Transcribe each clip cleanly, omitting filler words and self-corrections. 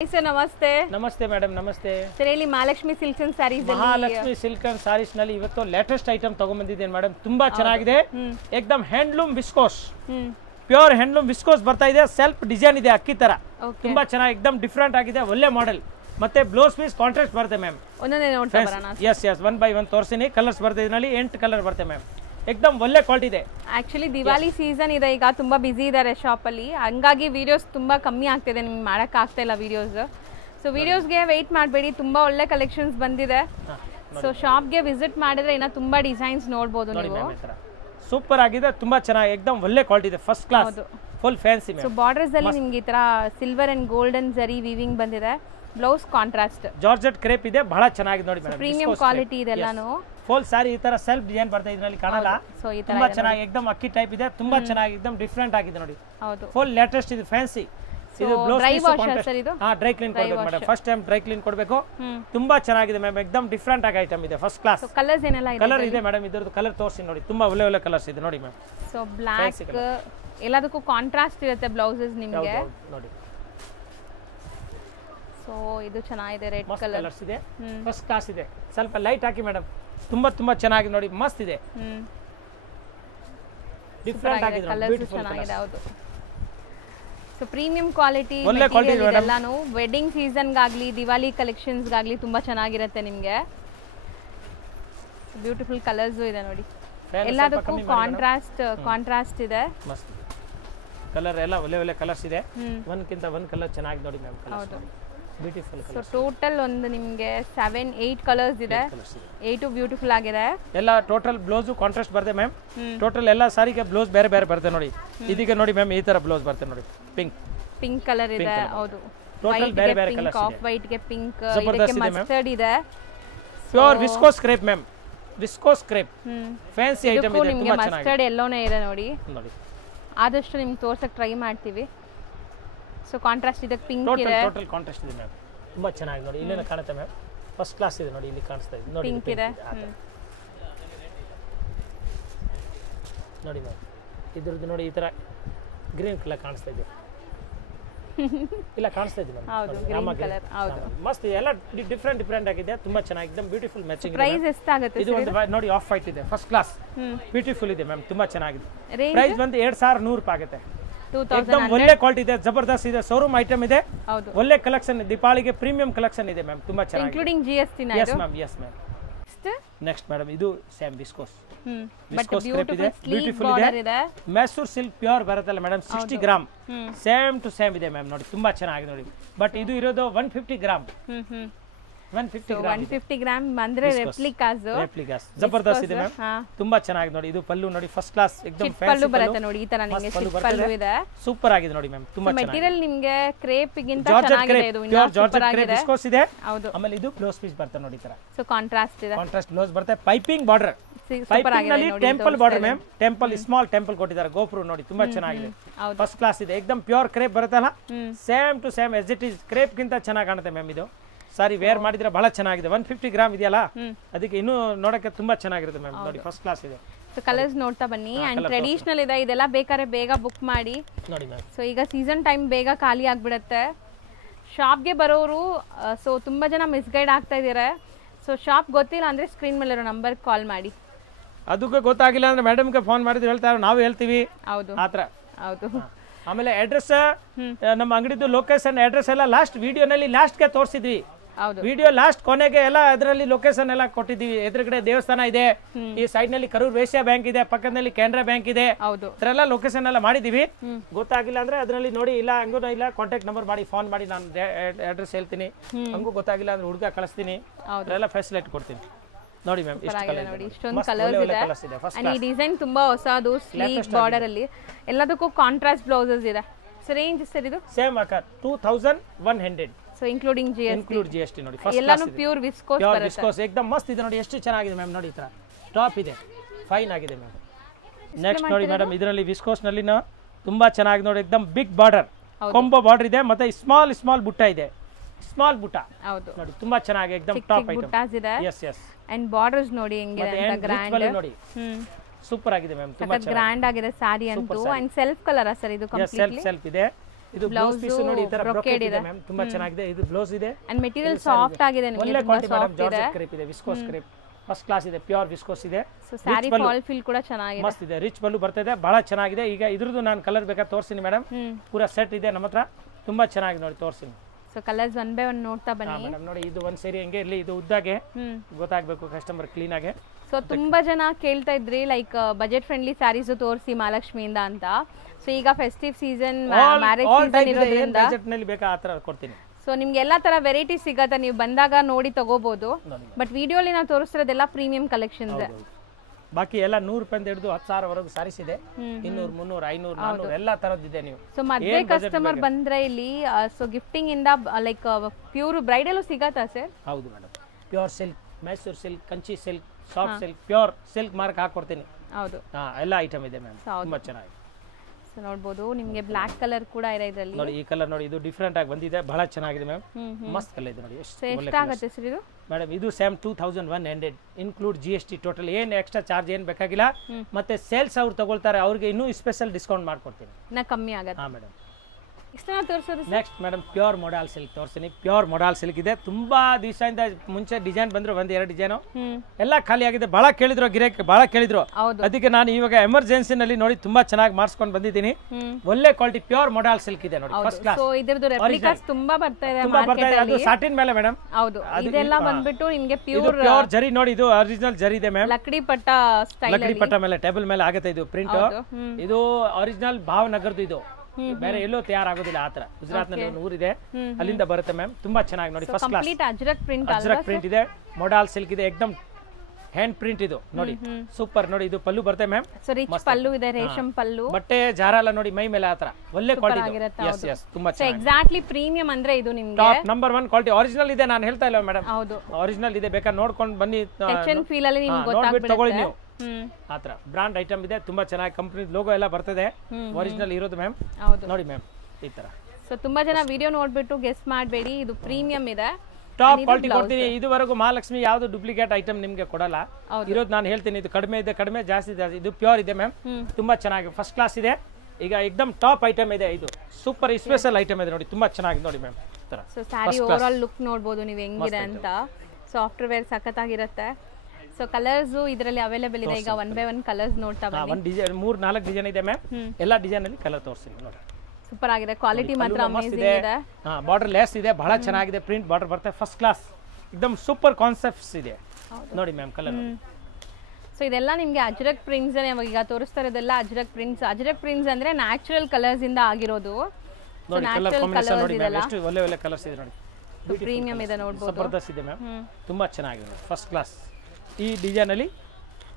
Sir नमस्ते नमस्ते madam नमस्ते सर ಇಲ್ಲಿ Mahalakshmi silks and sarees Mahalakshmi silk and sarees ನಲ್ಲಿ ಇವತ್ತು ಲೇಟೆಸ್ಟ್ ಐಟಮ್ ತಗೊಂಡ್ಬಂದಿದ್ದೇನೆ ಮೇಡಮ್ ತುಂಬಾ ಚೆನ್ನಾಗಿದೆ ಏಕದಮ್ handloom viscose pure handloom viscose ಬರ್ತಾ ಇದೆ ಸೆಲ್ಫ್ ಡಿಸೈನ್ ಇದೆ ಅಕ್ಕಿ ತರ ತುಂಬಾ ಚೆನ್ನಾಗಿ ಏಕದಮ್ ಡಿಫರೆಂಟ್ ಆಗಿದೆ ಒಳ್ಳೆ ಮಾಡೆಲ್ ಮತ್ತೆ ಬ್ಲೌಸ್ ಪೀಸ್ ಕಾಂಟ್ರಾಸ್ಟ್ ಬರುತ್ತೆ ಮ್ಯಾಮ್ ಒಂದೊಂದೇ ನೋಡ್ತಾ ಬರೋಣ ಎಸ್ ಎಸ್ 1 by 1 ತೋರಿಸ್ತೀನಿ ಕಲರ್ಸ್ ಬರುತ್ತೆ ಇದರಲ್ಲಿ 8 ಕಲರ್ ಬರುತ್ತೆ ಮ್ಯಾಮ್ एकदम ಒಳ್ಳೆ ಕ್ವಾಲಿಟಿ ಇದೆ ಆಕ್ಚುಲಿ ದಿವಾಲಿ ಸೀಸನ್ ಇದೆ ಈಗ ತುಂಬಾ ಬಿಸಿ ಇದ್ದಾರೆ ಶಾಪ್ ಅಲ್ಲಿ ಹಂಗಾಗಿ ವಿಡಿಯೋಸ್ ತುಂಬಾ ಕಮ್ಮಿ ಆಗ್ತಿದೆ ನಿಮಗೆ ಮಾಡಕ ಆಗ್ತಾ ಇಲ್ಲ ವಿಡಿಯೋಸ್ ಸೊ ವಿಡಿಯೋಸ್ ಗೆ ವೇಟ್ ಮಾಡಬೇಡಿ ತುಂಬಾ ಒಳ್ಳೆ ಕಲೆಕ್ಷನ್ಸ್ ಬಂದಿದೆ ಸೊ ಶಾಪ್ ಗೆ ವಿಸಿಟ್ ಮಾಡಿದ್ರೆ ಇನ್ನ ತುಂಬಾ ಡಿಸೈನ್ಸ್ ನೋಡಬಹುದು ನೀವು ಸೂಪರ್ ಆಗಿದೆ ತುಂಬಾ ಚೆನ್ನಾಗಿ एकदम ಒಳ್ಳೆ ಕ್ವಾಲಿಟಿ ಇದೆ first class full fancy ma'am so borders ಅಲ್ಲಿ ನಿಮಗೆ ಈ ತರ ಸಿಲ್ವರ್ ಅಂಡ್ ಗೋಲ್ಡನ್ ಜರಿ ವೀವಿಂಗ್ ಬಂದಿದೆ ಬ್ಲೌಸ್ ಕಾಂಟ್ರಾಸ್ಟ್ ಜಾರ್ಜೆಟ್ ಕ್ರೇಪ್ ಇದೆ ಬಹಳ ಚೆನ್ನಾಗಿದೆ ನೋಡಿ ಮೇಡಂ ಪ್ರೀಮಿಯಂ ಕ್ವಾಲಿಟಿ ಇದೆ ಎಲ್ಲಾನು ಫುಲ್ ಸಾರಿ ಈ ತರ ಸೆಲ್ಫ್ ಡಿಸೈನ್ ಬರ್ತಾ ಇದರಲ್ಲಿ ಕಾಣಲ್ಲ ಸೊ ಈ ತರ ತುಂಬಾ ಚೆನ್ನಾಗಿ एकदम ಅಕ್ಕಿ ಟೈಪ್ ಇದೆ ತುಂಬಾ ಚೆನ್ನಾಗಿ एकदम ಡಿಫರೆಂಟ್ ಆಗಿದೆ ನೋಡಿ ಹೌದು ಫುಲ್ ಲೇಟೆಸ್ಟ್ ಇದೆ ಫ್ಯಾನ್ಸಿ ಇದು ಬ್ಲೌಸ್ ಡ್ರೈ ವಾಶ್ ಸರ್ ಇದು ಡ್ರೈ ಕ್ಲೀನ್ ಕೊಡಬೇಕು madam first time dry clean ಕೊಡಬೇಕು ತುಂಬಾ ಚೆನ್ನಾಗಿದೆ ಮ್ಯಾಮ್ एकदम ಡಿಫರೆಂಟ್ ಆಗಿ ಐಟಮ್ ಇದೆ ಫಸ್ಟ್ ಕ್ಲಾಸ್ ಕಲರ್ಸ್ ಏನೆಲ್ಲ ಇದೆ ಕಲರ್ ಇದೆ ಮೇಡಂ ಇದರದ್ದು ಕಲರ್ ತೋರಿಸಿ ನೋಡಿ ತುಂಬಾ ಒಳ್ಳೆ ಒಳ್ಳೆ ಕಲರ್ಸ್ ಇದೆ ನೋಡಿ ಮ್ಯಾಮ್ ಸೊ ಬ್ಲಾಕ್ ಎಲ್ಲದಕ್ಕೂ ಕಾಂಟ್ರಾಸ್ಟ್ ಇರುತ್ತೆ ಬ್ಲೌಸಸ್ ನಿಮಗೆ ನೋಡಿ ಸೊ ಇದು ಚೆನ್ನಾಗಿದೆ ರೆಡ್ ಮಸ್ತ್ ಕಲರ್ ಕಲರ್ಸ್ ಇದೆ ಫಸ್ಟ್ ಕ್ಲಾಸ್ ಇದೆ ಸ್ವಲ್ಪ ಲೈಟ್ ಹಾಕಿ ಮೇಡಂ ತುಂಬಾ ತುಂಬಾ ಚೆನ್ನಾಗಿ ನೋಡಿ ಮಸ್ತ್ ಇದೆ ಡಿಫರೆಂಟ್ ಆಗಿದೆ ಕಲರ್ಸ್ ಬ್ಯೂಟಿಫುಲ್ ಚೆನ್ನಾಗಿದೆ ಹೌದು ಸೊ ಪ್ರೀಮಿಯಂ ಕ್ವಾಲಿಟಿ ಒಳ್ಳೆ quality ಇದೆ madam. ಎಲ್ಲಾನು ವೆಡ್ಡಿಂಗ್ ಸೀಸನ್ ಗಾಗ್ಲಿ ದಿವಾಲಿ ಕಲೆಕ್ಷನ್ಸ್ ಗಾಗ್ಲಿ ತುಂಬಾ ಚೆನ್ನಾಗಿರುತ್ತೆ ನಿಮಗೆ ಬ್ಯೂಟಿಫುಲ್ ಕಲರ್ಸ್ ಇದೆ ನೋಡಿ ಎಲ್ಲದಕ್ಕೂ ಕಾಂಟ್ರಾಸ್ಟ್ ಇದೆ ಮಸ್ತ್ ಕಲರ್ ಎಲ್ಲ ಒಳ್ಳೆ ಒಳ್ಳೆ ಕಲರ್ಸ್ ಇದೆ ಒಂದಕ್ಕಿಂತ ಒಂದು ಕಲರ್ ಚೆನ್ನಾಗಿ ನೋಡಿ ma'am colours beautiful so total ಒಂದು ನಿಮಗೆ 7-8 ಕಲರ್ಸ್ ಇದೆ 8 ಬ್ಯೂಟಿಫುಲ್ ಆಗಿದೆ ಎಲ್ಲ ಟೋಟಲ್ ಬ್ಲೌಸ್ ಕಾಂಟ್ರಾಸ್ಟ್ ಬರುತ್ತೆ ಮ್ಯಾಮ್ ಟೋಟಲ್ ಎಲ್ಲ ಸಾರಿಗೆ ಬ್ಲೌಸ್ ಬೇರೆ ಬೇರೆ ಬರುತ್ತೆ ನೋಡಿ ಇದೀಗ ನೋಡಿ ಮ್ಯಾಮ್ ಈ ತರ ಬ್ಲೌಸ್ ಬರುತ್ತೆ ನೋಡಿ ಪಿಂಕ್ ಕಲರ್ ಇದೆ ಹೌದು ಟೋಟಲ್ ಬೇರೆ ಬೇರೆ ಕಲರ್ಸ್ ಆಫ್ ವೈಟ್ ಗೆ ಪಿಂಕ್ ಇದಕ್ಕೆ ಮಸ್ಟರ್ಡ್ ಇದೆ pure viscose crepe ma'am viscose crepe fancy item ಇದೆ ನಿಮಗೆ ತುಂಬಾ ಚೆನ್ನಾಗಿದೆ ಮಸ್ಟರ್ಡ್ ಎಲ್ಲೋನೇ ಇದೆ ನೋಡಿ ನೋಡಿ ಆದಷ್ಟು ನಿಮ್ಗೆ ತೋರ್ಸಕ್ಕೆ ಟ್ರೈ ಮಾಡ್ತೀವಿ ಸೊ ಕಾಂಟ್ರಾಸ್ಟ್ ಇದಕ್ಕೆ ಪಿಂಕ್ ಟೋಟಲ್ ಇದೆ ಟೋಟಲ್ ಕಾಂಟ್ರಾಸ್ಟ್ ಇದೆ ಮ್ಯಾಮ್ ತುಂಬಾ ಚೆನ್ನಾಗಿ ನೋಡಿ ಇಲ್ಲೇನ ಕಾಣುತ್ತೆ ಮ್ಯಾಮ್ ಫಸ್ಟ್ ಕ್ಲಾಸ್ ಇದೆ ನೋಡಿ ಇಲ್ಲಿ ಕಾಣಿಸ್ತಾ ಇದೆ ನೋಡಿ ಪಿಂಕ್ ಇದೆ ನೋಡಿ ಮ್ಯಾಮ್ ಇದ್ರದ್ದು ನೋಡಿ ಈ ತರ ಗ್ರೀನ್ ಕಲರ್ ಕಾಣಿಸ್ತಾ ಇದೆ ಇಲ್ಲ ಕಾಣಿಸ್ತಾ ಇದೆ ಹೌದು ಗ್ರೀನ್ ಕಲರ್ ಹೌದು ಮಸ್ತ್ ಎಲ್ಲ ಡಿಫರೆಂಟ್ ಆಗಿದೆ ತುಂಬಾ ಚೆನ್ನಾಗಿ एकदम ಬ್ಯೂಟಿಫುಲ್ ಮ್ಯಾಚಿಂಗ್ ಇದೆ ಪ್ರೈಸ್ ಎಷ್ಟಾಗುತ್ತೆ ಇದು ಒಂದು ನೋಡಿ ಆಫ್ ವೈಟ್ ಇದೆ ಫಸ್ಟ್ ಕ್ಲಾಸ್ ಬ್ಯೂಟಿಫುಲ್ ಇದೆ ಮ್ಯಾಮ್ ತುಂಬಾ ಚೆನ್ನಾಗಿದೆ ರೇಂಜ್ ಪ್ರೈಸ್ ಬಂದು 2100 ರೂಪಾಯಿ ಆಗುತ್ತೆ 2000 एकदम ಒಳ್ಳೆ ಕ್ವಾಲಿಟಿ ಇದೆ ಜಬರ್ದಸ್ತ್ ಇದೆ ಶೋರೂಮ್ ಐಟಮ್ ಇದೆ ಹೌದು ಒಳ್ಳೆ ಕಲೆಕ್ಷನ್ ದೀಪಾವಳಿಗೆ ಪ್ರೀಮಿಯಂ ಕಲೆಕ್ಷನ್ ಇದೆ ಮ್ಯಾಮ್ ತುಂಬಾ ಚೆನ್ನಾಗಿ ಇನ್ಕ್ಲೂಡಿಂಗ್ ಜಿಎಸ್ಟಿ ನ ಎಸ್ ಮ್ಯಾಮ್ ನೆಕ್ಸ್ಟ್ ಮೇಡಮ್ ಇದು ಸೇಮ್ ವಿಸ್ಕೋಸ್ ಬಟ್ ಕ್ರೇಪ್ ಇದೆ ಬ್ಯೂಟಿಫುಲ್ ಬಾರ್ಡರ್ ಇದೆ ಇದೆ ಮೈಸೂರ್ ಸಿಲ್ಕ್ ಪ್ಯೂರ್ ಬರುತ್ತಲ್ಲ madam 60 gram same to same ಇದೆ ಮ್ಯಾಮ್ ನೋಡಿ ತುಂಬಾ ಚೆನ್ನಾಗಿದೆ ನೋಡಿ ಬಟ್ ಇದು ಇರೋದು 150 ಗ್ರಾಮ್ 150 ಗ್ರಾಮ್ 150 ಗ್ರಾಮ್ ಅಂದ್ರೆ ರೆಪ್ಲಿಕಾಸ್ ಜಬರ್ದಸ್ತ್ ಇದೆ ಮ್ಯಾಮ್ ತುಂಬಾ ಚೆನ್ನಾಗಿದೆ ನೋಡಿ ಇದು ಪಲ್ಲು ನೋಡಿ ಫಸ್ಟ್ ಕ್ಲಾಸ್ एकदम ಚಿಟ್ ಪಲ್ಲು ಬರುತ್ತೆ ನೋಡಿ ಈ ತರ ನಿಮಗೆ ಚಿಟ್ ಪಲ್ಲು ಇದೆ ಸೂಪರ್ ಆಗಿದೆ ನೋಡಿ ಮ್ಯಾಮ್ ತುಂಬಾ ಚೆನ್ನಾಗಿದೆ ಮೆಟೀರಿಯಲ್ ನಿಮಗೆ ಕ್ರೇಪ್ ಗಿಂತ ಜಾರ್ಜೆಟ್ ಚೆನ್ನಾಗಿದೆ ಕ್ರೇಪ್ ಇದು ಪ್ಯೂರ್ ಜಾರ್ಜೆಟ್ ಕ್ರೇಪ್ ವಿಸ್ಕೋಸ್ ಇದೆ ಹೌದು ಆಮೇಲೆ ಇದು ಬ್ಲೌಸ್ ಪೀಸ್ ಬರುತ್ತೆ ನೋಡಿ ಈ ತರ ಸೊ ಕಾಂಟ್ರಾಸ್ಟ್ ಇದೆ ಕಾಂಟ್ರಾಸ್ಟ್ ಬ್ಲೌಸ್ ಬರುತ್ತೆ ಪೈಪಿಂಗ್ ಬಾರ್ಡರ್ ಸೂಪರ್ ಪೈಪಿಂಗ್ ಆಗಿದೆ ನಲ್ಲಿ ನೋಡಿ temple border ma'am temple small temple ಕೊಟ್ಟಿದ್ದಾರೆ ಗೋಪುರ ನೋಡಿ ತುಂಬಾ ಚೆನ್ನಾಗಿದೆ ಫಸ್ಟ್ ಕ್ಲಾಸ್ ಇದೆ एकदम ಪ್ಯೂರ್ ಕ್ರೇಪ್ ಬರುತ್ತಲ್ಲ same to same as it is crepe ಗಿಂತ ಚೆನ್ನಾಗಿ ಕಾಣುತ್ತೆ ಮ್ಯಾಮ್ ಇದು ಸಾರಿ ವೇರ್ ಮಾಡಿದ್ರೆ ಬಹಳ ಚೆನ್ನಾಗಿದೆ 150 ಗ್ರಾಮ್ ಇದೆಯಲ್ಲ ಅದಕ್ಕೆ ಇನ್ನೂ ನೋಡಕ್ಕೆ ತುಂಬಾ ಚೆನ್ನಾಗಿರುತ್ತೆ ಮ್ಯಾಮ್ ನೋಡಿ ಫಸ್ಟ್ ಕ್ಲಾಸ್ ಇದೆ ಸೊ ಕಲರ್ಸ್ ನೋಡ್ತಾ ಬನ್ನಿ ಅಂಡ್ ಟ್ರೆಡಿಷನಲ್ ಇದೆ ಇದೆಲ್ಲ ಬೇಕಾದ್ರೆ ಬೇಗ ಬುಕ್ ಮಾಡಿ ನೋಡಿ ಮ್ಯಾಮ್ ಸೊ ಈಗ ಸೀಸನ್ ಟೈಮ್ ಬೇಗ ಖಾಲಿ ಆಗ್ಬಿಡುತ್ತೆ ಶಾಪ್ಗೆ ಬರೋರು ಸೊ ತುಂಬಾ ಜನ ಮಿಸ್ಗೈಡ್ ಆಗ್ತಾ ಇದ್ದಾರೆ ಸೊ ಶಾಪ್ ಗೊತ್ತಿಲ್ಲ ಅಂದ್ರೆ ಸ್ಕ್ರೀನ್ ಮೇಲೆ ಇರೋ ನಂಬರ್ ಕಾಲ್ ಮಾಡಿ ಅದಕ್ಕೆ ಗೊತ್ತಾಗಿಲ್ಲ ಅಂದ್ರೆ ಮೇಡಮ್ಗೆ ಫೋನ್ ಮಾಡಿದ್ರೆ ಹೇಳ್ತಾರೆ ನಾವು ಹೇಳ್ತೀವಿ ಹೌದು ಆತರ ಹೌದು ಆಮೇಲೆ ಅಡ್ರೆಸ್ ನಮ್ಮ ಅಂಗಡಿದು ಲೊಕೇಶನ್ ಅಡ್ರೆಸ್ ಎಲ್ಲ ಲಾಸ್ಟ್ ವಿಡಿಯೋನಲ್ಲಿ ಲಾಸ್ಟ್ಗೆ ತೋರಿಸಿದ್ವಿ ಹೌದು ವಿಡಿಯೋ ಲಾಸ್ಟ್ ಕೊನೆಗೆ ಎಲ್ಲ ಅದರಲ್ಲಿ ಲೊಕೇಶನ್ ಎಲ್ಲ ಕೊಟ್ಟಿದ್ದೀವಿ ಎದುರುಗಡೆ ದೇವಸ್ಥಾನ ಇದೆ ಈ ಸೈಡ್ ನಲ್ಲಿ ಕರೂರ್ ವೈಶ್ಯ ಬ್ಯಾಂಕ್ ಇದೆ ಪಕ್ಕದಲ್ಲಿ ಕೆನರಾ ಬ್ಯಾಂಕ್ ಇದೆ ಹೌದು ಅದರೆಲ್ಲ ಲೊಕೇಶನ್ ಎಲ್ಲ ಮಾಡಿದೀವಿ ಗೊತ್ತಾಗಿಲ್ಲ ಅಂದ್ರೆ ಅದರಲ್ಲಿ ನೋಡಿ ಇಲ್ಲ ಹಂಗೂ ಇಲ್ಲ ಕಾಂಟ್ಯಾಕ್ಟ್ ನಂಬರ್ ಮಾಡಿ ಫೋನ್ ಮಾಡಿ ನಾನು ಅಡ್ರೆಸ್ ಹೇಳ್ತೀನಿ ಹಂಗೂ ಗೊತ್ತಾಗಿಲ್ಲ ಅಂದ್ರೆ ಹುಡುಗ ಕಳಿಸ್ತೀನಿ ಅದೆಲ್ಲ ಫೆಸಿಲಿಟಿ ಕೊಡ್ತೀನಿ ನೋಡಿ ಮ್ಯಾಮ್ ನೋಡಿ ಇಷ್ಟೊಂದು ಕಲರ್ಸ್ ಇದೆ ಅಂಡ್ ಈ ಡಿಸೈನ್ ತುಂಬಾ ಹೊಸದು ಸ್ಲೀಕ್ ಬಾರ್ಡರ್ ಅಲ್ಲಿ ಎಲ್ಲದಕ್ಕೂ ಕಾಂಟ್ರಾಸ್ಟ್ ಬ್ಲೌಸಸ್ ಇದೆ ಸೊ ರೇಂಜ್ ಸರ್ ಇದು ಸೇಮ್ ಅಕ್ಕ 2100 ಸೊ ಇನ್ಕ್ಲೂಡಿಂಗ್ ಜಿಎಸ್ಟಿ ನೋಡಿ ಫಸ್ಟ್ ಎಲ್ಲಾನು ಪ್ಯೂರ್ ವಿಸ್ಕೋಸ್ ಪ್ಯೂರ್ ವಿಸ್ಕೋಸ್ एकदम ಮಸ್ತ್ ಇದೆ ನೋಡಿ ಎಷ್ಟು ಚೆನ್ನಾಗಿದೆ ಮ್ಯಾಮ್ ನೋಡಿ ಈ ತರ ಟಾಪ್ ಇದೆ ಫೈನ್ ಆಗಿದೆ ಮ್ಯಾಮ್ ನೆಕ್ಸ್ಟ್ ನೋಡಿ ಮೇಡಮ್ ಇದರಲ್ಲಿ ವಿಸ್ಕೋಸ್ ನಲ್ಲಿ ತುಂಬಾ ಚೆನ್ನಾಗಿ ನೋಡಿ एकदम ಬಿಗ್ ಬಾರ್ಡರ್ ಕೊಂಬೋ ಬಾರ್ಡರ್ ಇದೆ ಮತ್ತೆ ಸ್ಮಾಲ್ ಬುಟ್ಟ ಇದೆ ಸ್ಮಾಲ್ ಬುಟ್ಟ ಹೌದು ನೋಡಿ ತುಂಬಾ ಚೆನ್ನಾಗಿ एकदम ಟಾಪ್ ಐಟಮ್ ಬುಟ್ಟಾಸ್ ಇದೆ ಎಸ್ ಎಸ್ ಅಂಡ್ ಬಾರ್ಡರ್ಸ್ ನೋಡಿ ಹೆಂಗಿದೆ ಅಂತ ಗ್ರ್ಯಾಂಡ್ ನೋಡಿ ಸೂಪರ್ ಆಗಿದೆ ಮ್ಯಾಮ್ ತುಂಬಾ ಗ್ರ್ಯಾಂಡ್ ಆಗಿದೆ ಸಾರಿ ಅಂತೂ ಅಂಡ್ ಸೆಲ್ಫ್ ಕಲರ್ ಸರ್ ಇದು ಕಂಪ್ಲೀಟ್ಲಿ ಸೆಲ್ಫ್ ಇದೆ ಇದು ಬ್ಲೌಸ್ ಪೀಸ್ ನೋಡಿ ಈ ತರ ಬ್ರೊಕೇಡ್ ಇದೆ ಮ್ಯಾಮ್, ತುಂಬಾ ಚೆನ್ನಾಗಿದೆ. ಇದು ಬ್ಲೌಸ್ ಇದೆ ಅಂಡ್ ಮೆಟೀರಿಯಲ್ ಸಾಫ್ಟ್ ಆಗಿದೆ ನಿಮಗೆ, ಒಳ್ಳೆ ತುಂಬಾ ಕ್ವಾಲಿಟಿ ಮೇಡಮ್. ಸಾಫ್ಟ್ ಇದೆ. ಜಾರ್ಜೆಟ್ ಕ್ರೇಪ್ ಇದೆ, ವಿಸ್ಕೋಸ್ ಕ್ರೇಪ್ ಫಸ್ಟ್ ಕ್ಲಾಸ್ ಇದೆ, ಪ್ಯೂರ್ ವಿಸ್ಕೋಸ್ ಇದೆ. ಸೊ ಸ್ಯಾರಿ ಫಾಲ್ ಫೀಲ್ ಕೂಡ ಚೆನ್ನಾಗಿದೆ, ಮಸ್ತ್ ಇದೆ, ರಿಚ್ ಬಲ್ಲು ಬರ್ತಿದೆ, ಬಹಳ ಚೆನ್ನಾಗಿದೆ. ಈಗ ಇದ್ರದ್ದು ನಾನು ಕಲರ್ ಬೇಕಾ ತೋರಿಸ್ತೀನಿ ಮೇಡಮ್, ಪೂರಾ ಸೆಟ್ ಇದೆ ನಮ್ಮ ಹತ್ರ, ತುಂಬಾ ಚೆನ್ನಾಗಿದೆ ನೋಡಿ ತೋರಿಸ್ತೀನಿ. So colours one by one ನೋಡ್ತಾ ಬನ್ನಿ ಮೇಡಮ್. ನೋಡಿ ಇದು ಒಂದ್ ಸೇರಿ ಹೆಂಗೆ ಇರಲಿ, ಇದು ಉದ್ದಾಗೆ ಗೊತ್ತಾಗಬೇಕು ಕಸ್ಟಮರ್ ಕ್ಲೀನ್ ಆಗಿ. ಸೊ ತುಂಬಾ ಜನ ಕೇಳ್ತಾ ಇದ್ರಿ ಲೈಕ್ ಬಜೆಟ್ ಫ್ರೆಂಡ್ಲಿ ಸ್ಯಾರೀಸ್ ತೋರಿಸಿ ಮಹಾಲಕ್ಷ್ಮಿಯಿಂದ ಅಂತ. ಸೊ ಈಗ ಫೆಸ್ಟಿವ್ ಸೀಸನ್, ಮ್ಯಾರೇಜ್ ಸೀಸನ್ ಇರೋದ್ರಿಂದ ಬಜೆಟ್ ನಲ್ಲಿ ಬೇಕಾ ಆ ತರ ಕೊಡ್ತೀನಿ. ಸೊ ನಿಮ್ಗೆ ಎಲ್ಲಾ ತರ ವೆರೈಟಿ ಸಿಗತ್ತೆ, ನೀವು ಬಂದಾಗ ನೋಡಿ ತಗೋಬಹುದು. ಬಟ್ ವಿಡಿಯೋಲಿ ನಾವು ತೋರಿಸ್ತಿರೋದೆಲ್ಲ ಪ್ರೀಮಿಯಂ ಕಲೆಕ್ಷನ್ಸ್. ಬಾಕಿ ಎಲ್ಲ 100 ರೂಪಾಯಿಂದ ಹಿಡಿದು 10,000 ವರೆಗೂ ಸಾರೀಸ್ ಇದೆ. 200, 300, 500, 400 ಎಲ್ಲಾ ತರದಿದೆ. ನೀವು ಸೊ ಮದ್ವೆ ಕಸ್ಟಮರ್ ಬಂದ್ರೆ ಇಲ್ಲಿ ಸೊ ಗಿಫ್ಟಿಂಗ್ ಇಂದ ಲೈಕ್ ಪ್ಯೂರ್ ಬ್ರೈಡಲ್ ಸಿಗತ್ತಾ ಸರ್? ಹೌದು madam, pure silk, Mysuru silk, Kanchi silk, soft silk, pure silk mark ಹಾಕೊಡ್ತೀನಿ. ಹೌದು, ಎಲ್ಲ ಐಟಮ್ ಇದೆ ಮ್ಯಾಮ್, ತುಂಬಾ ಚೆನ್ನಾಗಿದೆ. ಸೊ ನೋಡಬಹುದು ನಿಮಗೆ ಬ್ಲಾಕ್ ಕಲರ್ ಕೂಡ ಇದೆ ಇದರಲ್ಲಿ. ನೋಡಿ ಈ ಕಲರ್ ನೋಡಿ, ಇದು ಡಿಫರೆಂಟ್ ಆಗಿ ಬಂದಿದೆ, ಬಹಳ ಚೆನ್ನಾಗಿದೆ ಮ್ಯಾಮ್, ಮಸ್ತ್ ಕಲರ್ ಇದೆ ನೋಡಿ. ಎಷ್ಟಾಗುತ್ತೆ ಸರ್ ಇದು ಮೇಡಮ್? ಇದು ಸೇಮ್ 2100 ಇನ್ಕ್ಲೂಡ್ GST ಟೋಟಲ್, ಏನು ಎಕ್ಸ್ಟ್ರಾ ಚಾರ್ಜ್ ಏನು ಬೇಕಾಗಿಲ್ಲ. ಮತ್ತೆ ಸೇಲ್ಸ್ ಅವ್ರು ತಗೊಳ್ತಾರೆ, ಅವ್ರಿಗೆ ಇನ್ನೂ ಸ್ಪೆಷಲ್ ಡಿಸ್ಕೌಂಟ್ ಮಾಡ್ಕೊಡ್ತೀನಿ, ನಾ ಕಮ್ಮಿ ಆಗುತ್ತೆ. ಹಾಂ madam. Next madam pure modal silk ತೋರಿಸ್ತೀನಿ. ಪ್ಯೂರ್ ಮೊಡಾಲ್ ಸಿಲ್ಕ್ ಇದೆ, ತುಂಬಾ ದಿವಸದಿಂದ ಮುಂಚೆ ಡಿಸೈನ್ ಬಂದ್ರು, 1-2 ಡಿಸೈನು ಎಲ್ಲ ಖಾಲಿ ಆಗಿದೆ. ಬಹಳ ಕೇಳಿದ್ರು ಗಿರಾಕಿ, ಬಹಳ ಕೇಳಿದ್ರು, ಅದಕ್ಕೆ ನಾನು ಇವಾಗ ಎಮರ್ಜೆನ್ಸಿ ನಲ್ಲಿ ನೋಡಿ ತುಂಬಾ ಚೆನ್ನಾಗಿ ಮಾಡಿಸ್ಕೊಂಡು ಬಂದಿದ್ದೀನಿ. ಒಳ್ಳೆ ಕ್ವಾಲಿಟಿ ಪ್ಯೂರ್ ಮೊಡಾಲ್ ಸಿಲ್ಕ್ ಇದೆ ನೋಡಿ, ಫಸ್ಟ್ ಕ್ಲಾಸ್. ಸೊ ಇದರದ್ದು ರೆಪ್ಲಿಕಾಸ್ ತುಂಬಾ ಬರ್ತಾ ಇದೆ ತುಂಬಾ ಬರ್ತಾ ಇದೆ. ಅದು ಸಾಟಿನ್ ಮೇಲೆ ಮೇಡಮ್. ಹೌದು, ಇದೆಲ್ಲ ಬಂದ್ಬಿಟ್ಟು ನಿಮಗೆ ಪ್ಯೂರ್ ಜರಿ ನೋಡಿ, ಇದು ಒರಿಜಿನಲ್ ಜರಿ ಇದೆ ಮ್ಯಾಮ್, ಲಕಡಿ ಪಟ್ಟ ಸ್ಟೈಲ್, ಲಕಡಿ ಪಟ್ಟ ಮೇಲೆ ಟೇಬಲ್ ಮೇಲೆ ಆಗುತ್ತೆ ಇದು ಪ್ರಿಂಟ್. ಇದು ಒರಿಜಿನಲ್ ಭಾವನಗರದ್ದು, ಇದು ಬೇರೆ ಎಲ್ಲೋ ತಯಾರಾಗೋದಿಲ್ಲ. ಆತರ ಗುಜರಾತ್ ನಲ್ಲಿ ಒಂದು ಊರಿದೆ, ಅಲ್ಲಿಂದ ಬರುತ್ತೆ ಮ್ಯಾಮ್. ತುಂಬಾ ಚೆನ್ನಾಗಿ ನೋಡಿ, ಫಸ್ಟ್ ಕ್ಲಾಸ್ ಅಜ್ರಕ್ ಪ್ರಿಂಟ್ ಇದೆ, ಮೊಡಾಲ್ ಸಿಲ್ಕ್ ಇದೆ, ಎಕ್ದಮ್ ಹ್ಯಾಂಡ್ ಪ್ರಿಂಟ್ ಇದು ನೋಡಿ, ಸೂಪರ್. ನೋಡಿ ಇದು ಪಲ್ಲು ಬರುತ್ತೆ ಮ್ಯಾಮ್, ರಿಚ್ ಪಲ್ಲು ಇದೆ, ರೇಷಮ್ ಪಲ್ಲು, ಬಟ್ಟೆ ಜಾರಲ್ಲ ನೋಡಿ, ಮೈ ಮೇಲೆ ಆತರ ಒಳ್ಳೆ ಕ್ವಾಲಿಟಿ. ಎಸ್ ತುಂಬಾ ಚೆನ್ನಾಗಿ, ಎಕ್ಸಾಕ್ಟ್ಲಿ ಪ್ರೀಮಿಯಂ ಅಂದ್ರೆ ಇದು ನಿಮಗೆ ಟಾಪ್ ನಂಬರ್ 1 ಕ್ವಾಲಿಟಿ. ಒರಿಜಿನಲ್ ಇದೆ, ನಾನು ಹೇಳ್ತಾ ಇಲ್ಲ ಮೇಡಮ್. ಹೌದು, ಒರಿಜಿನಲ್ ಇದೆ, ಬೇಕಾದ್ರೆ ನೋಡ್ಕೊಂಡು ಬನ್ನಿ, ಟಚ್ ಅಂಡ್ ಫೀಲ್ ಅಲ್ಲಿ ನಿಮಗೆ ನೋಡ್ಬಿಟ್ಟು ತಗೊಳ್ಳಿ ನೀವು. ಹ್ಮ್ ಆತರ ಬ್ರಾಂಡ್ ಐಟಮ್ ಇದೆ, ತುಂಬಾ ಚೆನ್ನಾಗಿ ಕಂಪನಿ ಲೋಗೋ ಎಲ್ಲ ಬರ್ತದೆ, ಒರಿಜಿನಲ್ ಇರೋದು ಮ್ಯಾಮ್. ಹೌದು ನೋಡಿ ಮ್ಯಾಮ್ ಈ ತರ. ಸೊ ತುಂಬಾ ಜನ ವಿಡಿಯೋ ನೋಡ್ಬಿಟ್ಟು ಗೆಸ್ ಮಾಡಬೇಡಿ, ಇದು ಪ್ರೀಮಿಯಂ ಇದೆ, ಟಾಪ್ ಕ್ವಾಲಿಟಿ ಕೊಡ್ತೀನಿ. ಇದುವರೆಗೂ ಮಹಾಲಕ್ಷ್ಮಿ ಯಾವ್ದು ಡೂಪ್ಲಿಕೇಟ್ ಐಟಮ್ ನಿಮ್ಗೆ ಕೊಡಲ್ಲ, ಇರೋದು ನಾನು ಹೇಳ್ತೀನಿ. ಇದು ಕಡಿಮೆ ಇದೆ, ಕಡಿಮೆ ಜಾಸ್ತಿ ಇದೆ, ಇದು ಪ್ಯೂರ್ ಇದೆ ಮ್ಯಾಮ್, ತುಂಬಾ ಚೆನ್ನಾಗಿ ಫಸ್ಟ್ ಕ್ಲಾಸ್ ಇದೆ. ಈಗ ಎಕ್ದಮ್ ಟಾಪ್ ಐಟಮ್ ಇದೆ, ಇದು ಸೂಪರ್ ಸ್ಪೆಷಲ್ ಐಟಮ್ ಇದೆ ನೋಡಿ, ತುಂಬಾ ಚೆನ್ನಾಗಿದೆ ನೋಡಿ ma'am. So saree overall look ನೋಡಬಹುದು ನೀವು ಹೆಂಗಿದೆ ಅಂತ. ಸೊ ಆಫ್ಟರ್ ವೇರ್ ಸಖತ್ತಾಗಿರುತ್ತೆ. ಸೊ ಕಲರ್ಸ್ ಇದರಲ್ಲಿ ಅವೈಲೇಬಲ್ ಇದೆ. ಈಗ 1 by 1 ಕಲರ್ಸ್ ನೋಡ್ತಾ ಬನ್ನಿ. ಒಂದು ಡಿಸೈನ್ 3-4 ಡಿಸೈನ್ ಇದೆ ಮ್ಯಾಮ್, ಎಲ್ಲ ಡಿಸೈನ್ ಅಲ್ಲಿ ಕಲರ್ ತೋರಿಸ್ತೀನಿ ನೋಡಿ. ಸೂಪರ್ ಆಗಿದೆ, ಕ್ವಾಲಿಟಿ ಮಾತ್ರ ಅಮೇಜಿಂಗ್ ಇದೆ. ಬಾರ್ಡರ್ ಲೆಸ್ ಇದೆ, ಬಹಳ ಚೆನ್ನಾಗಿದೆ, ಪ್ರಿಂಟ್ ಬಾರ್ಡರ್ ಬರುತ್ತೆ, ಫಸ್ಟ್ ಕ್ಲಾಸ್, ಎಕ್ದಮ್ ಸೂಪರ್ ಕಾನ್ಸೆಪ್ಟ್ಸ್ ಇದೆ ನೋಡಿ ಮ್ಯಾಮ್ ಕಲರ್. ಸೊ ಇದೆಲ್ಲ ನಿಮಗೆ ಅಜ್ರಕ್ ಪ್ರಿಂಟ್ಸ್ ಈಗ ತೋರಿಸ್ತಾ ಇರೋದೆಲ್ಲ ಅಜ್ರಕ್ ಪ್ರಿಂಟ್ಸ್. ಅಜ್ರಕ್ ಪ್ರಿಂಟ್ಸ್ ಅಂದ್ರೆ ನ್ಯಾಚುರಲ್ ಕಲರ್ಸ್ ಇಂದ ಆಗಿರೋದು. ನೋಡಿ ಕಲರ್ ಕಾಂಬಿನೇಷನ್ ನೋಡಿ ಮ್ಯಾಮ್, ಎಷ್ಟು ಒಳ್ಳೆ ಒಳ್ಳೆ ಕಲರ್ಸ್ ಇದೆ ನೋಡಿ, ಪ್ರೀಮಿಯಂ ಇದೆ ನೋಡಬಹುದು, ಜಬರ್ದಸ್ತ್ ಇದೆ ಮ್ಯಾಮ್, ತುಂಬಾ ಚೆನ್ನಾಗಿದೆ, ಫಸ್ಟ್ ಕ್ಲಾಸ್. ಈ ಡಿಸೈನ್ ಅಲ್ಲಿ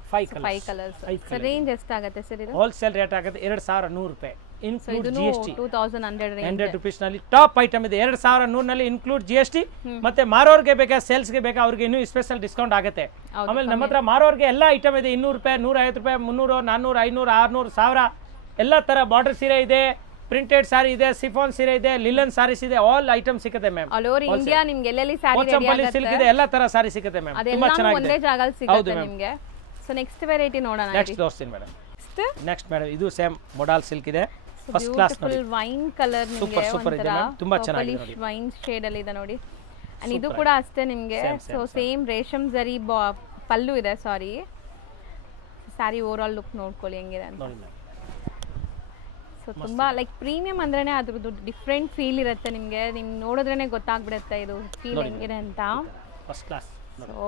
5 ಕಲರ್ಸ್. ಸರ್ ರೇಂಜ್ ಎಷ್ಟಾಗುತ್ತೆ ಸರ್ ಇದು? ಹೋಲ್ಸೇಲ್ ರೇಟ್ ಆಗುತ್ತೆ 2100 ರೂಪಾಯಿ ಇನ್ಕ್ಲೂಡ್ GST. 2100 ರೂಪೀಸ್ ನಲ್ಲಿ ಟಾಪ್ ಐಟಮ್ ಇದೆ, 2100 ನಲ್ಲಿ ಇನ್ಕ್ಲೂಡ್ GST. ಮತ್ತೆ ಮಾರೋರ್ಗೆ ಬೇಕಾ ಸೇಲ್ಸ್ಗೆ ಬೇಕಾ ಅವ್ರಿಗೆ ಇನ್ನೂ ಸ್ಪೆಷಲ್ ಡಿಸ್ಕೌಂಟ್ ಆಗುತ್ತೆ. ಆಮೇಲೆ ನಮ್ಮ ಹತ್ರ ಮಾರೋರ್ಗೆ ಎಲ್ಲ ಐಟಮ್ ಇದೆ, 200 ರೂಪಾಯಿ, 150 ರೂಪಾಯಿ, 300, 400, 500, 600, 1000 ಎಲ್ಲ ತರ ಬಾರ್ಡರ್ ಸೀರೆ ಇದೆ, ಪ್ರಿಂಟೆಡ್ ಸಾರಿ ಇದೆ, ಸಿಫಾನ್ ಸೀರೆ ಇದೆ, ಲಿಲನ್ ಸಾರೀಸ್ ಇದೆ, ಆಲ್ ಐಟಮ್ ಸಿಗುತ್ತೆ ಮ್ಯಾಮ್. ಆಲ್ ಓವರ್ ಇಂಡಿಯಾ ನಿಮಗೆ ಎಲ್ಲೆಲ್ಲಿ ಸಾರಿ ರೆಡಿ ಆಗುತ್ತೆ, ಸಿಲ್ಕ್ ಇದೆ, ಎಲ್ಲ ತರ ಸಾರಿ ಸಿಗುತ್ತೆ ಮ್ಯಾಮ್, ತುಂಬಾ ಚೆನ್ನಾಗಿದೆ, ಒಂದೇ ಜಾಗದಲ್ಲಿ ಸಿಗುತ್ತೆ ನಿಮಗೆ. ಸೊ ನೆಕ್ಸ್ಟ್ ವೆರೈಟಿ ನೋಡೋಣ. ನೆಕ್ಸ್ಟ್ ತೋರಿಸ್ತೀನಿ ಮೇಡಮ್. ನೆಕ್ಸ್ಟ್ ಮೇಡಮ್ ಇದು ಸೇಮ್ ಮೊಡಾಲ್ ಸಿಲ್ಕ್ ಇದೆ, ಫಸ್ಟ್ ಕ್ಲಾಸ್ ನೋಡಿ, ವೈನ್ ಕಲರ್ ನಿಮಗೆ ಸೂಪರ್ ಇದೆ ಮ್ಯಾಮ್, ತುಂಬಾ ಚೆನ್ನಾಗಿದೆ ನೋಡಿ, ವೈನ್ ಶೇಡ್ ಅಲ್ಲಿ ಇದೆ ನೋಡಿ. ಅಂಡ್ ಇದು ಕೂಡ ಅಷ್ಟೇ ನಿಮಗೆ. ಸೊ ಸೇಮ್ ರೇಷಮ್ ಜರಿ ಪಲ್ಲು ಇದೆ, ಸಾರಿ ಸಾರಿ ಓವರ್ ಆಲ್ ಲುಕ್ ನೋಡ್ಕೊಳ್ಳಿ ಹೆಂಗಿದೆ ಅಂತ ನೋಡಿ ಮ್ಯಾಮ್. ಸೊ ತುಂಬಾ ಲೈಕ್ ಪ್ರೀಮಿಯಂ ಅಂದ್ರೇನೆ ಅದ್ರದ್ದು ಡಿಫ್ರೆಂಟ್ ಫೀಲ್ ಇರುತ್ತೆ ನಿಮಗೆ, ನಿಮ್ಗೆ ನೋಡಿದ್ರೇನೆ ಗೊತ್ತಾಗ್ಬಿಡುತ್ತೆ ಇದು ಫೀಲ್ ಹೆಂಗಿದೆ ಅಂತ. First class. ಸೊ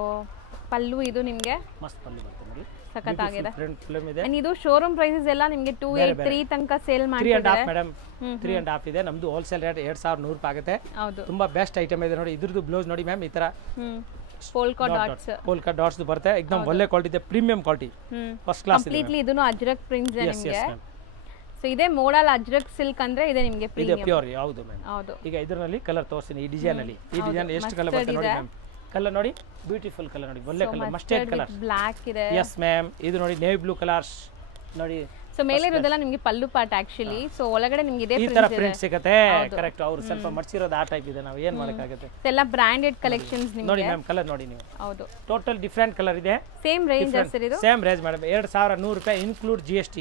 ಪಲ್ಲು ಇದು ನಿಮಗೆ ಮಸ್ತ್ ಪಲ್ಲು ಬರುತ್ತೆ ನೋಡಿ, ಸಖತ್ತಾಗಿದೆ. ಫಿಲ್ಮ್ ಇದೆ. ಅಂಡ್ ಇದು ಶೋರೂಮ್ ಪ್ರೈಸಸ್ ಎಲ್ಲ ನಿಮಗೆ 283 ತನಕ ಸೇಲ್ ಮಾಡ್ತಿದ್ದಾರೆ. 3.5 ಮೇಡಮ್, 3.5 ಇದೆ ನಮ್ದು. ಹೋಲ್ಸೇಲ್ ರೇಟ್ 2100 ರೂಪಾಯಿ ಆಗುತ್ತೆ. ಹೌದು, ತುಂಬಾ ಬೆಸ್ಟ್ ಐಟಮ್ ಇದೆ ನೋಡಿ. ಇದ್ರದ್ದು ಬ್ಲೌಸ್ ನೋಡಿ ಮ್ಯಾಮ್, ಈ ತರ ಪೋಲ್ಕಾ ಡಾಟ್ಸ್ ಬರುತ್ತೆ, ಎಕ್ದಮ್ ಒಳ್ಳೆ ಕ್ವಾಲಿಟಿ ಇದೆ, premium quality, first class. Completely ಇದನ್ನು ಅಜ್ರಕ್ ಪ್ರಿಂಟ್ಸ್ ನಿಮಗೆ. ಸೊ ಇದೇ ಮೋಡಲ್ ಅಜ್ರಕ್ ಸಿಲ್ಕ್ ಅಂದ್ರೆ ಇದೆ ನಿಮಗೆ ಪ್ರೀಮಿಯಂ, ಪ್ಯೂರ್. ಯಾವುದು ಮ್ಯಾಮ್? ಹೌದು. ಈಗ ಇದರಲ್ಲಿ ಕಲರ್ ತೋರಿಸ್ತೀನಿ, ಈ ಡಿಸೈನ್ ಅಲ್ಲಿ. ಈ ಡಿಸೈನ್ ಎಷ್ಟು ಕಲರ್ ಬರುತ್ತೆ ನೋಡಿ ಮ್ಯಾಮ್, ಕಲರ್ ನೋಡಿ, ಬ್ಯೂಟಿಫುಲ್ ಕಲರ್ ನೋಡಿ, ಒಳ್ಳೆ ಕಲರ್, ಮಸ್ಟರ್ಡ್ ಕಲರ್, ಬ್ಲಾಕ್ ಇದೆ. Yes ma'am. ಇದು ನೋಡಿ ನೇವಿ ಬ್ಲೂ ಕಲರ್ಸ್ ನೋಡಿ. ಸೊ ಮೇಲೆ ಇರೋದೆಲ್ಲ ನಿಮಗೆ ಪಲ್ಲು ಪಾರ್ಟ್ ಆಕ್ಚುಲಿ. ಸೊ ಒಳಗಡೆ ನಿಮಗೆ ಇದೇ ಈ ತರ ಪ್ರಿಂಟ್ ಸಿಗುತ್ತೆ, ಕರೆಕ್ಟ್. ಅವರು ಸ್ವಲ್ಪ ಮಡ್ಸಿರೋದು ಆ ಟೈಪ್ ಇದೆ, ನಾವು ಏನ್ ಮಾಡಕ್ಕಾಗುತ್ತೆ. ಎಲ್ಲ ಬ್ರಾಂಡೆಡ್ ಕಲೆಕ್ಷನ್ಸ್ ನಿಮಗೆ ನೋಡಿ ಮ್ಯಾಮ್, ಕಲರ್ ನೋಡಿ ನೀವು. ಹೌದು, ಟೋಟಲ್ ಡಿಫರೆಂಟ್ ಕಲರ್ ಇದೆ. ಸೇಮ್ ರೇಂಜ್ ಸರ್ ಇದು? ಸೇಮ್ ರೇಂಜ್ ಮೇಡಮ್, 2100 ರೂಪಾಯಿ ಇನ್ಕ್ಲೂಡ್ GST.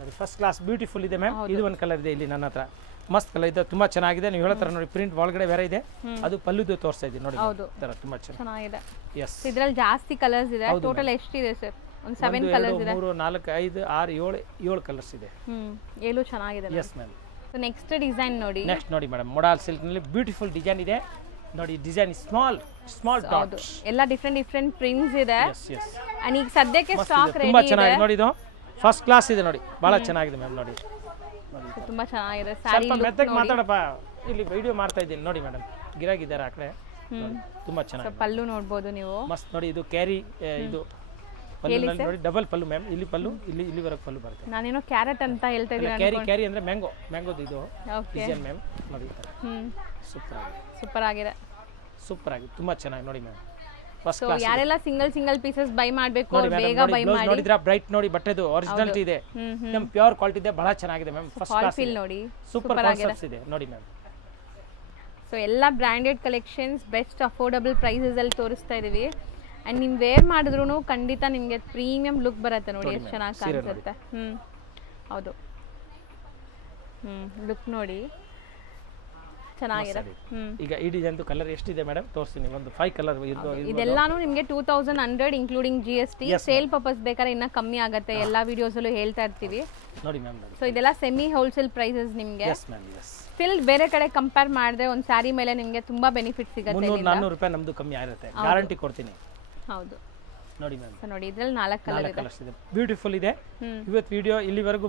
ನೋಡಿ ಫಸ್ಟ್ ಕ್ಲಾಸ್ ಬ್ಯೂಟಿಫುಲ್ ಇದೆ ಮ್ಯಾಮ್. ಇದು ಒಂದು ಕಲರ್ ಇದೆ ಇಲ್ಲಿ ನನ್ನ ಹತ್ರ, ಮಸ್ತ್ ಕಲರ್ ಇದೆ, ತುಂಬಾ ಚೆನ್ನಾಗಿದೆ. ನೀವು ಹೇಳೋ ತರ ನೋಡಿ ಪ್ರಿಂಟ್ ಒಳಗಡೆ ಬೇರೆ ಇದೆ, ಅದು ಪಲ್ಲುದು ತೋರಿಸ್ತಾ ಇದೆ ನೋಡಿ. ತರ ತುಂಬಾ ಚೆನ್ನಾಗಿದೆ. ಎಸ್, ಇದ್ರಲ್ಲಿ ಜಾಸ್ತಿ ಕಲರ್ಸ್ ಇದೆ. ಟೋಟಲ್ ಎಷ್ಟಿದೆ ಸರ್? ಒಂದು 7 ಕಲರ್ಸ್ ಇದೆ. 3 4 5 6 7 ಕಲರ್ಸ್ ಇದೆ. ಏಳು ಚೆನ್ನಾಗಿದೆ. Yes ma'am. So next design ನೋಡಿ. ನೆಕ್ಸ್ಟ್ ನೋಡಿ ಮೇಡಮ್, ಮೊಡಾಲ್ ಸಿಲ್ಕ್ ನಲ್ಲಿ ಬ್ಯೂಟಿಫುಲ್ ಡಿಸೈನ್ ಇದೆ ನೋಡಿ. ಡಿಸೈನ್ ಸ್ಮಾಲ್ ಡಾಟ್, ಎಲ್ಲ ಡಿಫರೆಂಟ್ ಪ್ರಿಂಟ್ಸ್ ಇದೆ. Yes yes. ಅಂಡ್ ಈಗ ಸದ್ಯಕ್ಕೆ ಸ್ಟಾಕ್ ರೆಡಿ ಇದೆ. ತುಂಬಾ ಚೆನ್ನಾಗಿದೆ ನೋಡಿ, ಇದು ಫಸ್ಟ್ ಕ್ಲಾಸ್ ಇದೆ ನೋಡಿ, ಬಹಳ ಚೆನ್ನಾಗಿದೆ ಮ್ಯಾಮ್ ನೋಡಿ. ತುಂಬಾ ಚೆನ್ನಾಗಿದೆ. ಸ್ಯಾರಿ ಸ್ವಲ್ಪ ಮೆತ್ತಗೆ ಮಾತಾಡಪ್ಪ, ಇಲ್ಲಿ ವಿಡಿಯೋ ಮಾಡ್ತಾ ಇದ್ದೀನಿ ನೋಡಿ ಮೇಡಮ್, ಗಿರಾಗಿದ್ದಾರೆ ಆ ಕಡೆ. ತುಂಬಾ ಚೆನ್ನಾಗಿದೆ. ಪಲ್ಲು ನೋಡಬಹುದು ನೀವು, ಮಸ್ತ್ ನೋಡಿ. ಇದು ಕ್ಯಾರಿ, ಇದು ಪಲ್ಲು ನೋಡಿ, ಡಬಲ್ ಪಲ್ಲು ಮ್ಯಾಮ್. ಇಲ್ಲಿ ಪಲ್ಲು, ಇಲ್ಲಿವರೆಗೆ ಪಲ್ಲು ಬರುತ್ತೆ. ನಾನೇನೋ ಕ್ಯಾರೆಟ್ ಅಂತ ಹೇಳ್ತಾ ಇದ್ದೀನಿ. ಕ್ಯಾರಿ ಅಂದ್ರೆ ಮ್ಯಾಂಗೋದು ಇದು ಡಿಸೈನ್ ಮ್ಯಾಮ್ ನೋಡಿ. ಸೂಪರ್ ಆಗಿದೆ. ತುಂಬಾ ಚೆನ್ನಾಗಿ ನೋಡಿ ಮ್ಯಾಮ್. ಸೊ ಯಾರೆಲ್ಲ ಸಿಂಗಲ್ ಪೀಸಸ್ ಬೈ ಮಾಡಬೇಕು ಬೇಗ ಬೈ ಮಾಡಿ. ನೋಡಿದ್ರಾ ಬ್ರೈಟ್ ನೋಡಿ, ಬಟ್ಟೆದು ಒರಿಜಿನಾಲಿಟಿ ಇದೆ, एकदम ಪ್ಯೂರ್ ಕ್ವಾಲಿಟಿ ಇದೆ, ಬಹಳ ಚೆನ್ನಾಗಿದೆ ಮ್ಯಾಮ್. ಫಸ್ಟ್ ಕ್ಲಾಸ್ ಫೀಲ್ ನೋಡಿ, ಸೂಪರ್ ಕಾನ್ಸೆಪ್ಟ್ಸ್ ಇದೆ ನೋಡಿ ಮ್ಯಾಮ್. ಸೊ ಎಲ್ಲ branded collections best affordable prices ಅಲ್ಲಿ ತೋರಿಸ್ತಾ ಇದೀವಿ. ಅಂಡ್ ನೀವು ವೇರ್ ಮಾಡಿದ್ರು ಖಂಡಿತ ನಿಮಗೆ ಪ್ರೀಮಿಯಂ ಲುಕ್ ಬರುತ್ತೆ ನೋಡಿ, ಎಷ್ಟು ಚೆನ್ನಾಗಿ ಕಾಣಿಸುತ್ತೆ. ಹೌದು, ಲುಕ್ ನೋಡಿ ಚೆನ್ನಾಗಿದೆ. ಈಗ ಈ ಡಿಸೈನ್ ಕಲರ್ ಎಷ್ಟಿದೆ ಮೇಡಮ್ ತೋರಿಸ್ತೀನಿ. ಒಂದು 5 ಕಲರ್ ಇದೆಲ್ಲಾನು ನಿಮಗೆ 2100 ಇನ್ಕ್ಲೂಡಿಂಗ್ GST. ಸೇಲ್ ಪರ್ಪಸ್ ಬೇಕಾದ್ರೆ ಇನ್ನ ಕಮ್ಮಿ ಆಗುತ್ತೆ, ಎಲ್ಲಾ ವಿಡಿಯೋಸ್ ಅಲ್ಲೂ ಹೇಳ್ತಾ ಇರ್ತೀವಿ ನೋಡಿ ಮ್ಯಾಮ್. ಸೊ ಇದೆಲ್ಲ ಸೆಮಿ ಹೋಲ್ಸೇಲ್ ಪ್ರೈಸಸ್ ನಿಮಗೆ. ಸ್ಟಿಲ್ ಬೇರೆ ಕಡೆ ಕಂಪೇರ್ ಮಾಡಿದ್ರೆ ಒಂದು ಸ್ಯಾರಿ ಮೇಲೆ ನಿಮಗೆ ತುಂಬಾ ಬೆನಿಫಿಟ್ ಸಿಗುತ್ತೆ. 300-400 ರೂಪಾಯಿ ನಮ್ದು ಕಮ್ಮಿ ಆಗಿರುತ್ತೆ, ಗ್ಯಾರಂಟಿ ಕೊಡ್ತೀನಿ. ಹೌದು ನೋಡಿ ಮ್ಯಾಮ್. ಸೊ ನೋಡಿ ಇದ್ರಲ್ಲಿ 4 ಕಲರ್ಸ್ ಇದೆ, ಬ್ಯೂಟಿಫುಲ್ ಇದೆ. ಇವತ್ತು ವಿಡಿಯೋ ಇಲ್ಲಿವರೆಗೂ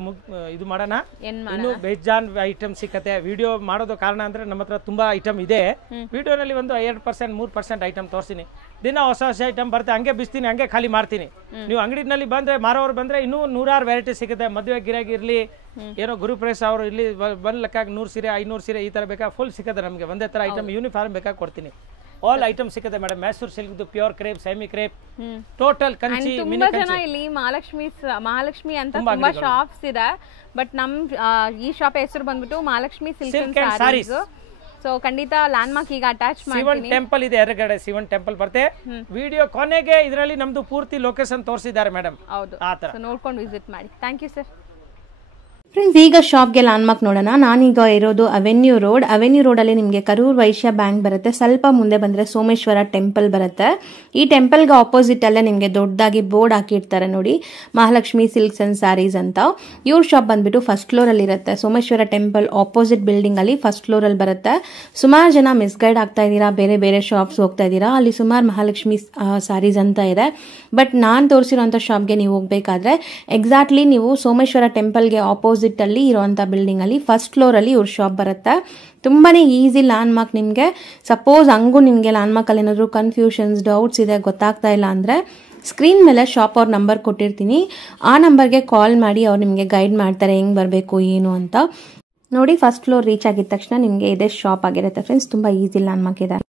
ಇದು ಮಾಡೋಣ. ಇನ್ನು ಬೇಜಾನ್ ಐಟಮ್ ಸಿಕ್ಕತ್ತೆ. ವಿಡಿಯೋ ಮಾಡೋದು ಕಾರಣ ಅಂದ್ರೆ ನಮ್ಮ ಹತ್ರ ತುಂಬಾ ಐಟಮ್ ಇದೆ. ವಿಡಿಯೋನಲ್ಲಿ ಒಂದು 2% 3% ಐಟಮ್ ತೋರಿಸ್ತೀನಿ. ದಿನ ಹೊಸ ಐಟಮ್ ಬರುತ್ತೆ, ಹಂಗೆ ಬಿಸ್ತೀನಿ, ಹಂಗೆ ಖಾಲಿ ಮಾಡ್ತೀನಿ. ನೀವು ಅಂಗಡಿನಲ್ಲಿ ಬಂದ್ರೆ, ಮಾರೋರು ಬಂದ್ರೆ ಇನ್ನೂ 100 ವೆರೈಟಿ ಸಿಗುತ್ತೆ. ಮದುವೆ ಗಿರಾಗಿ ಇರ್ಲಿ, ಏನೋ ಗುರುಪ್ರವೇಶ ಅವರು ಇಲ್ಲಿ ಬಂದ್ ಲೆಕ್ಕ 100 ಸೀರೆ 500 ಸೀರೆ ಈ ತರ ಬೇಕಾ ಫುಲ್ ಸಿಗುತ್ತೆ ನಮಗೆ. ಒಂದೇ ತರ ಐಟಮ್ ಯೂನಿಫಾರ್ಮ್ ಬೇಕಾಗಿ ಕೊಡ್ತೀನಿ. ಆಲ್ ಐಟಮ್ ಸಿಗುತ್ತೆ madam. Mysuru silk, pure crepe, semi crepe, total Kanchi, ತುಂಬಾ ಜನ ಇಲ್ಲಿ ಮಹಾಲಕ್ಷ್ಮಿ ಅಂತ ತುಂಬಾ ಶಾಪ್ಸ್ ಇದೆ. ಬಟ್ ನಮ್ ಈ ಶಾಪ್ ಹೆಸರು ಬಂದ್ಬಿಟ್ಟು Mahalakshmi silk and sarees. So ಖಂಡಿತ ಲ್ಯಾಂಡ್ ಮಾರ್ಕ್ ಈಗ ಅಟ್ಯಾಚ್ ಮಾಡ್ತೀನಿ. ಶಿವನ್ ಟೆಂಪಲ್ ಇದೆ ಎಡಗಡೆ, ಶಿವನ್ ಟೆಂಪಲ್ ಬರುತ್ತೆ. ವಿಡಿಯೋ ಕೊನೆಗೆ ಇದರಲ್ಲಿ ನಮ್ದು ಪೂರ್ತಿ ಲೊಕೇಶನ್ ತೋರಿಸಿದ್ದಾರೆ ಮೇಡಮ್. ಹೌದು, ನೋಡ್ಕೊಂಡು ವಿಸಿಟ್ ಮಾಡಿ. Thank you sir. ಫ್ರೆಂಡ್ಸ್, ಈಗ ಶಾಪ್ಗೆ ಲ್ಯಾಂಡ್ಮಾರ್ಕ್ ನೋಡೋಣ. ನಾನೀಗ ಇರೋದು ಅವೆನ್ಯೂ ರೋಡಲ್ಲಿ ನಿಮಗೆ ಕರೂರ್ ವೈಶ್ಯ ಬ್ಯಾಂಕ್ ಬರುತ್ತೆ. ಸ್ವಲ್ಪ ಮುಂದೆ ಬಂದರೆ ಸೋಮೇಶ್ವರ ಟೆಂಪಲ್ ಬರುತ್ತೆ. ಈ ಟೆಂಪಲ್ಗೆ ಆಪೋಸಿಟ್ ಅಲ್ಲೇ ನಿಮಗೆ ದೊಡ್ಡದಾಗಿ ಬೋರ್ಡ್ ಹಾಕಿರ್ತಾರೆ ನೋಡಿ, ಮಹಾಲಕ್ಷ್ಮಿ ಸಿಲ್ಕ್ಸ್ ಅಂಡ್ ಸ್ಯಾರೀಸ್ ಅಂತ. ಇವ್ರ ಶಾಪ್ ಬಂದ್ಬಿಟ್ಟು ಫಸ್ಟ್ ಫ್ಲೋರಲ್ಲಿ ಇರುತ್ತೆ. ಸೋಮೇಶ್ವರ ಟೆಂಪಲ್ ಆಪೋಸಿಟ್ ಬಿಲ್ಡಿಂಗ್ ಅಲ್ಲಿ ಫಸ್ಟ್ ಫ್ಲೋರಲ್ಲಿ ಬರುತ್ತೆ. ಸುಮಾರು ಜನ ಮಿಸ್ಗೈಡ್ ಆಗ್ತಾ ಇದ್ದೀರಾ, ಬೇರೆ ಬೇರೆ ಶಾಪ್ಸ್ ಹೋಗ್ತಾ ಇದ್ದೀರಾ. ಅಲ್ಲಿ ಸುಮಾರು ಮಹಾಲಕ್ಷ್ಮಿ ಸ್ಯಾರೀಸ್ ಅಂತ ಇದೆ. ಬಟ್ ನಾನು ತೋರಿಸಿರೋಂಥ ಶಾಪ್ಗೆ ನೀವು ಹೋಗ್ಬೇಕಾದ್ರೆ ಎಕ್ಸಾಕ್ಟ್ಲಿ ನೀವು ಸೋಮೇಶ್ವರ ಟೆಂಪಲ್ಗೆ ಆಪೋಸಿಟ್ ಅಲ್ಲಿ ಇರುವಂತ ಬಿಲ್ಡಿಂಗ್ ಅಲ್ಲಿ ಫಸ್ಟ್ ಫ್ಲೋರ್ ಅಲ್ಲಿ ಇವ್ರ ಶಾಪ್ ಬರುತ್ತೆ. ತುಂಬಾನೇ ಈಸಿ ಲ್ಯಾಂಡ್ ಮಾರ್ಕ್ ನಿಮ್ಗೆ. ಸಪೋಸ್ ಹಂಗೂ ನಿಮ್ಗೆ ಲ್ಯಾಂಡ್ ಮಾರ್ಕ್ ಅಲ್ಲಿ ಏನಾದ್ರು ಕನ್ಫ್ಯೂಷನ್ಸ್, ಡೌಟ್ಸ್ ಇದೆ, ಗೊತ್ತಾಗ್ತಾ ಇಲ್ಲ ಅಂದ್ರೆ ಸ್ಕ್ರೀನ್ ಮೇಲೆ ಶಾಪ್ ಅವ್ರ ನಂಬರ್ ಕೊಟ್ಟಿರ್ತೀನಿ. ಆ ನಂಬರ್ಗೆ ಕಾಲ್ ಮಾಡಿ ಅವ್ರು ನಿಮ್ಗೆ ಗೈಡ್ ಮಾಡ್ತಾರೆ ಹೆಂಗ್ ಬರಬೇಕು ಏನು ಅಂತ. ನೋಡಿ, ಫಸ್ಟ್ ಫ್ಲೋರ್ ರೀಚ್ ಆಗಿದ ತಕ್ಷಣ ನಿಮ್ಗೆ ಇದೇ ಶಾಪ್ ಆಗಿರುತ್ತೆ ಫ್ರೆಂಡ್ಸ್. ತುಂಬಾ ಈಸಿ ಲ್ಯಾಂಡ್ ಮಾರ್ಕ್ ಇದೆ.